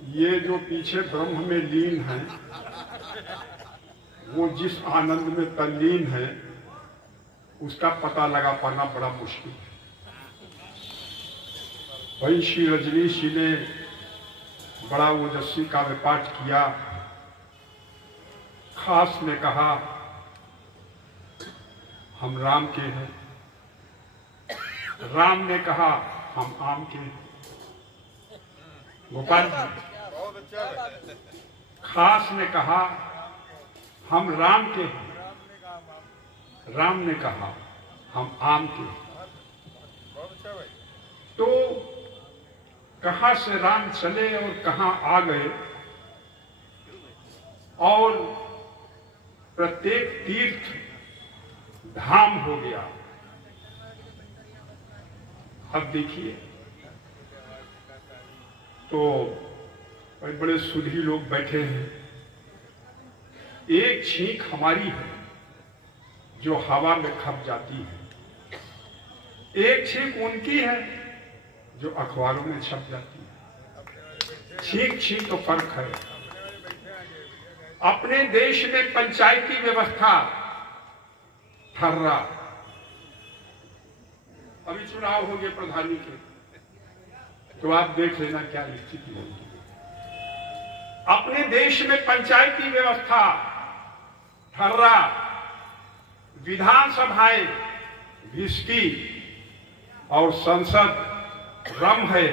ये जो पीछे ब्रह्म में लीन है, वो जिस आनंद में तल्लीन है, उसका पता लगा पाना बड़ा मुश्किल है। वही श्री रजनीश जी ने बड़ा ओजस्वी काव्य पाठ किया। खास ने कहा हम राम के हैं, राम ने कहा हम आम के हैं। गोपाल जी, खास ने कहा हम राम के हैं, राम ने कहा हम आम के हैं। तो कहां से राम चले और कहां आ गए, और प्रत्येक तीर्थ धाम हो गया। अब देखिए, तो बड़े बड़े सुधी लोग बैठे हैं। एक छींक हमारी है जो हवा में खप जाती है, एक छींक उनकी है जो अखबारों में छप जाती है। छींक छींक तो फर्क है। अपने देश में पंचायती व्यवस्था ठर्रा, अभी चुनाव होंगे प्रधानी के, तो आप देख लेना क्या स्थिति होगी। अपने देश में पंचायती व्यवस्था ठर्रा, विधानसभाएं विस्की और संसद रम है।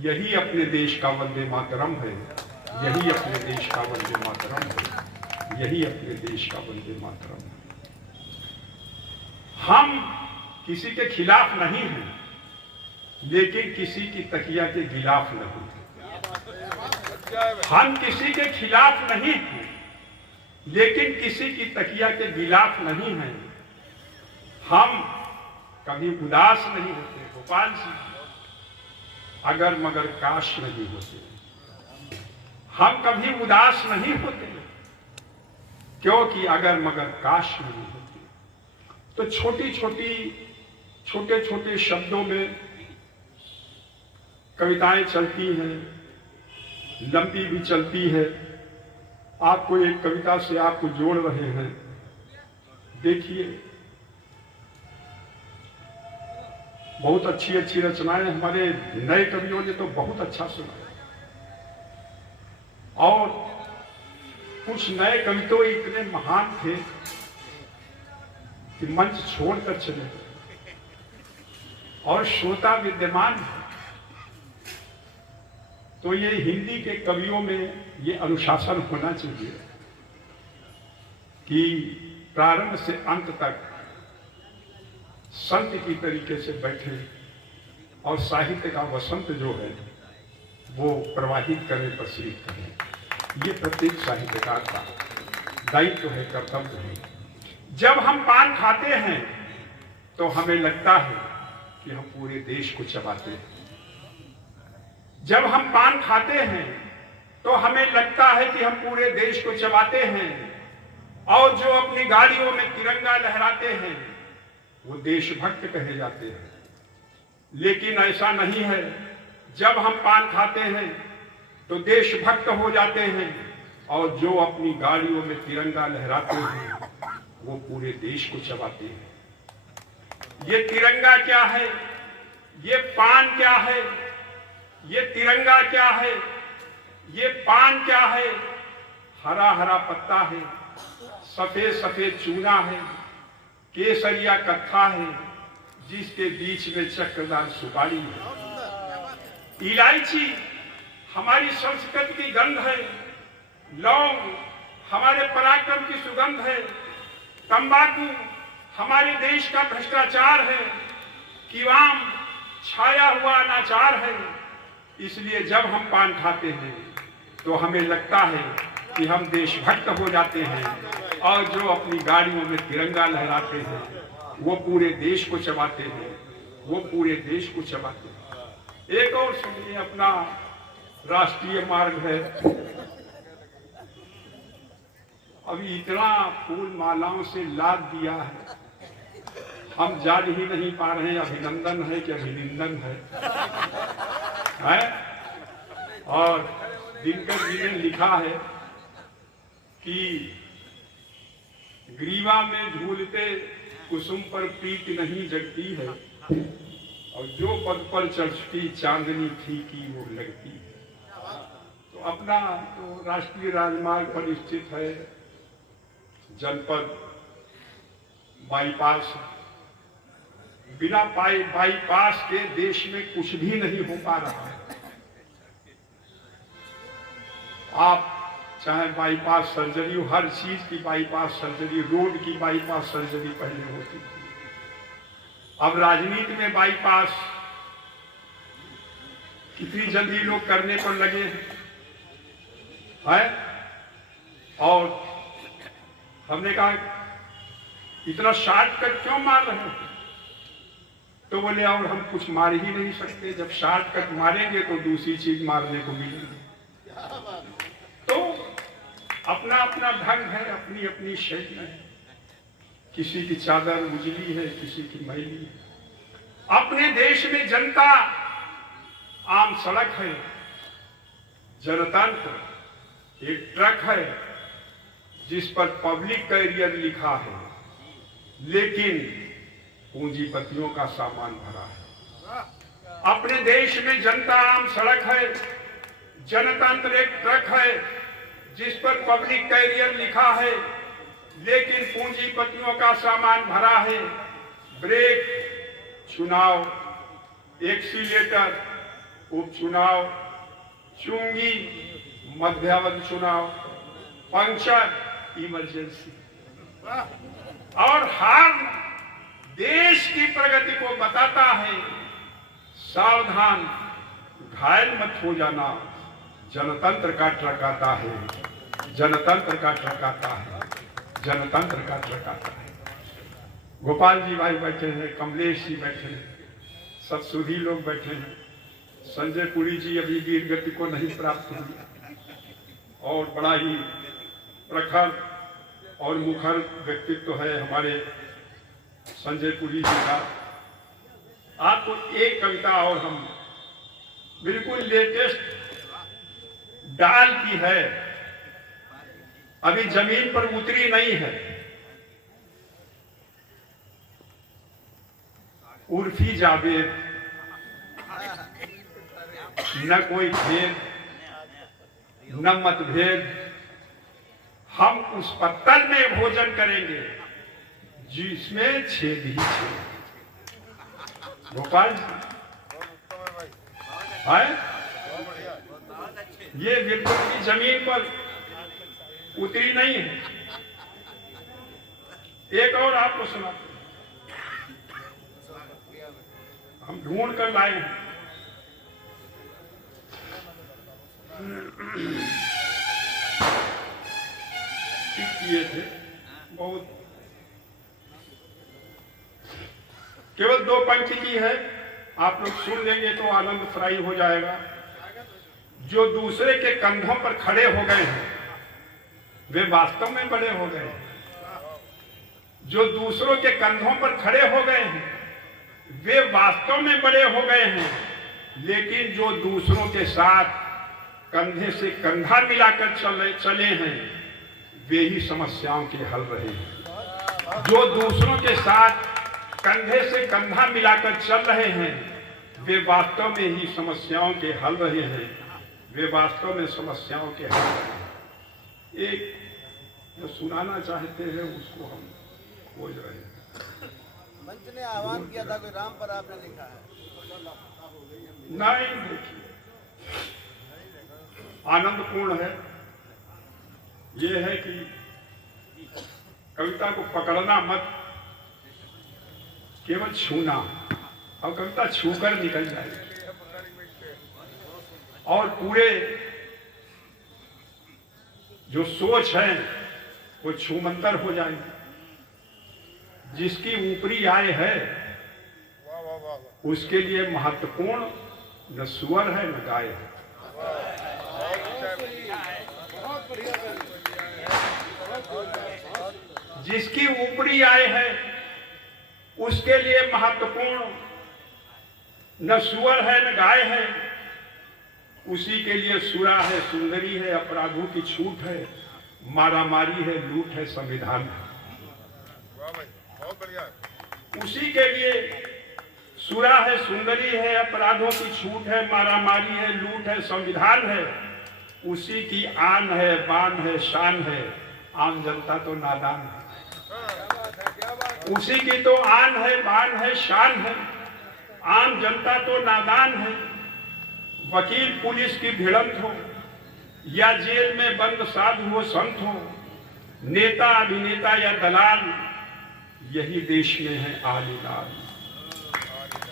यही अपने देश का वंदे मातरम है, यही अपने देश का वंदे मातरम है, यही अपने देश का वंदे मातरम है। हम किसी के खिलाफ नहीं हैं, लेकिन किसी की तकिया के गिलाफ नहीं है। हम किसी के खिलाफ नहीं हैं, लेकिन किसी की तकिया के गिलाफ नहीं है। हम कभी उदास नहीं होते गोपाल जी, अगर मगर काश नहीं होते। हम कभी उदास नहीं होते, क्योंकि अगर मगर काश नहीं होते। तो छोटे छोटे शब्दों में कविताएं चलती हैं, लंबी भी चलती है। आपको एक कविता से आपको जोड़ रहे हैं। देखिए, बहुत अच्छी अच्छी रचनाएं हमारे नए कवियों ने तो बहुत अच्छा सुना, और कुछ नए कवि तो इतने महान थे कि मंच छोड़कर चले गए, और श्रोता विद्यमान है। तो ये हिंदी के कवियों में ये अनुशासन होना चाहिए कि प्रारंभ से अंत तक संत की तरीके से बैठे और साहित्य का वसंत जो है वो प्रवाहित करें, प्रसारित करें। ये प्रत्येक साहित्यकार का दायित्व है, कर्तव्य है। जब हम पान खाते हैं तो हमें लगता है कि हम पूरे देश को चबाते हैं। जब हम पान खाते हैं तो हमें लगता है कि हम पूरे देश को चबाते हैं, और जो अपनी गाड़ियों में तिरंगा लहराते हैं वो देशभक्त कहे जाते हैं। लेकिन ऐसा नहीं है। जब हम पान खाते हैं तो देशभक्त हो जाते हैं, और जो अपनी गाड़ियों में तिरंगा लहराते हैं वो पूरे देश को चबाते हैं। ये तिरंगा क्या है, ये पान क्या है, ये तिरंगा क्या है, ये पान क्या है? हरा हरा पत्ता है, सफेद सफेद चूना है, केसरिया कत्था है, जिसके बीच में चक्रदार सुपारी है। इलायची हमारी संस्कृति की गंध है, लौंग हमारे पराक्रम की सुगंध है, तंबाकू हमारे देश का भ्रष्टाचार है, कीवाम छाया हुआ अनाचार है। इसलिए जब हम पान खाते हैं तो हमें लगता है कि हम देशभक्त हो जाते हैं, और जो अपनी गाड़ियों में तिरंगा लहराते हैं वो पूरे देश को चबाते हैं, वो पूरे देश को चबाते हैं। एक और सुनिए, अपना राष्ट्रीय मार्ग है, अभी इतना फूल मालाओं से लाद दिया है, हम जान ही नहीं पा रहे हैं अभिनंदन है कि अभिनंदन है? और दिनकर जी ने लिखा है कि ग्रीवा में झूलते कुसुम पर प्रीत नहीं जगती है, और जो पद पर चढ़ चुकी चांदनी थी की वो लगती है। तो अपना तो राष्ट्रीय राजमार्ग पर स्थित है, जनपद बाईपास। बिना बाईपास के देश में कुछ भी नहीं हो पा रहा है। आप चाहे बाईपास सर्जरी हो, हर चीज की बाईपास सर्जरी, रोड की बाईपास सर्जरी पहले होती थी। अब राजनीति में बाईपास कितनी जल्दी लोग करने पर लगे हैं। और हमने कहा इतना शॉर्टकट क्यों मार रहे हैं? तो बोले और हम कुछ मार ही नहीं सकते, जब शॉर्टकट मारेंगे तो दूसरी चीज मारने को मिलेगी। तो अपना अपना ढंग है, अपनी अपनी शैली है। किसी की चादर उजली है, किसी की मैली है। अपने देश में जनता आम सड़क है, जनतंत्र एक ट्रक है जिस पर पब्लिक कैरियर लिखा है, लेकिन पूंजीपतियों का सामान भरा है। अपने देश में जनता आम सड़क है, जनतंत्र एक ट्रक है जिस पर पब्लिक कैरियर लिखा है, लेकिन पूंजीपतियों का सामान भरा है। ब्रेक, चुनाव, एक्सीलेटर, उपचुनाव, चुंगी, मध्यावधि चुनाव, पंचर, इमरजेंसी। और हर देश की प्रगति को बताता है, सावधान, घायल मत हो जाना, जनतंत्र का ट्रक आता है, जनतंत्र का ट्रक आता है, जनतंत्र का ट्रक आता है। गोपाल जी भाई बैठे हैं, कमलेश जी बैठे हैं, सतसुधी लोग बैठे हैं। संजय पुरी जी अभी वीर गति को नहीं प्राप्त हुई, और बड़ा ही प्रखर और मुखर व्यक्तित्व है हमारे संजय पुरी जी का। आपको एक कविता और हम बिल्कुल लेटेस्ट डाल की है, अभी जमीन पर उतरी नहीं है। उर्फी जावेद, न कोई भेद न मतभेद, हम उस पत्तल में भोजन करेंगे जिसमें छेद ही छेद। गोपाल जी है, ये बिल्कुल की जमीन पर उतरी नहीं है। एक और आपको सुनाते हम ढूंढ कर लाए हैं। किए थे बहुत, केवल 2 पंक्ति की है, आप लोग सुन लेंगे तो आनंद फ्राई हो जाएगा। जो दूसरे के कंधों पर खड़े हो गए हैं वे वास्तव में बड़े हो गए हैं। जो दूसरों के कंधों पर खड़े हो गए हैं वे वास्तव में बड़े हो गए हैं, लेकिन जो दूसरों के साथ कंधे से कंधा मिलाकर चले हैं वे ही समस्याओं के हल रहे हैं। जो दूसरों के साथ कंधे से कंधा मिलाकर चल रहे हैं वे वास्तव में ही समस्याओं के हल रहे हैं, वे वास्तव में समस्याओं के हल रहे हैं। एक जो सुनाना चाहते हैं उसको हम खोज रहे हैं। मंच ने आह्वान किया था, कोई राम पर आपने लिखा है? नहीं, देखिए आनंदपूर्ण है। ये है कि कविता को पकड़ना मत, केवल छूना, और कविता छूकर निकल जाएगी और पूरे जो सोच है वो छूमंतर हो जाएगी। जिसकी ऊपरी आय है उसके लिए महत्वपूर्ण न सुअर है न गाय है। जिसकी ऊपरी आय है उसके लिए महत्वपूर्ण न सुअर है न गाय है, उसी के लिए सुरा है, सुंदरी है, अपराधों की छूट है, मारामारी है, लूट है, संविधान है। उसी के लिए सुरा है, सुंदरी है, अपराधों की छूट है, मारामारी है, लूट है, संविधान है। उसी की आन है, बान है, शान है, आम जनता तो नादान है। उसी की तो आन है, बान है, शान है, आम जनता तो नादान है। वकील पुलिस की भिड़ंत हो या जेल में बंद साधु हो संत हो, नेता अभिनेता या दलाल, यही देश में है आलीलाल।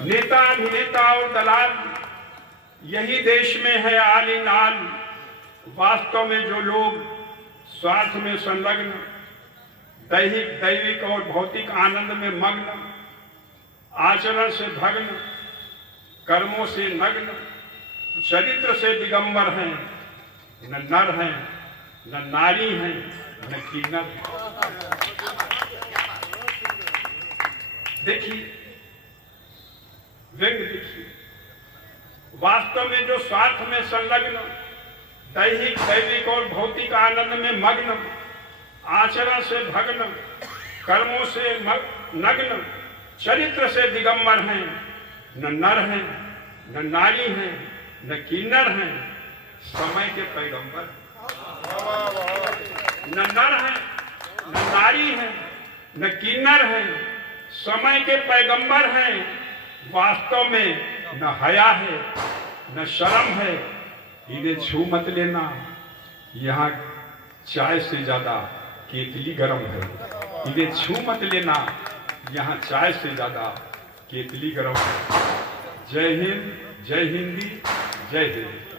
नेता अभिनेता और दलाल यही देश में है आलीलाल। वास्तव में जो लोग स्वार्थ में संलग्न, दैहिक दैविक और भौतिक आनंद में मग्न, आचरण से भग्न, कर्मों से नग्न, चरित्र से दिगंबर हैं, न नर हैं, न नारी हैं, न किन्नर हैं। देखिए, व्यंग देखिए, वास्तव में जो स्वार्थ में संलग्न, दैहिक दैविक और भौतिक आनंद में मग्न, आचरण से भग्न, कर्मों से नग्न, चरित्र से दिगंबर हैं, न नर हैं, न नारी हैं, न किन्नर हैं, समय के पैगंबर। न नर हैं, न नारी हैं, न किन्नर हैं, समय के पैगंबर हैं। वास्तव में न हया है, न शर्म है, इन्हें छू मत लेना, यहाँ चाय से ज्यादा केतली गर्म है। इन्हें छू मत लेना, यहाँ चाय से ज्यादा केतली गर्म है। जय हिंद, जय हिंदी, जय हिंद।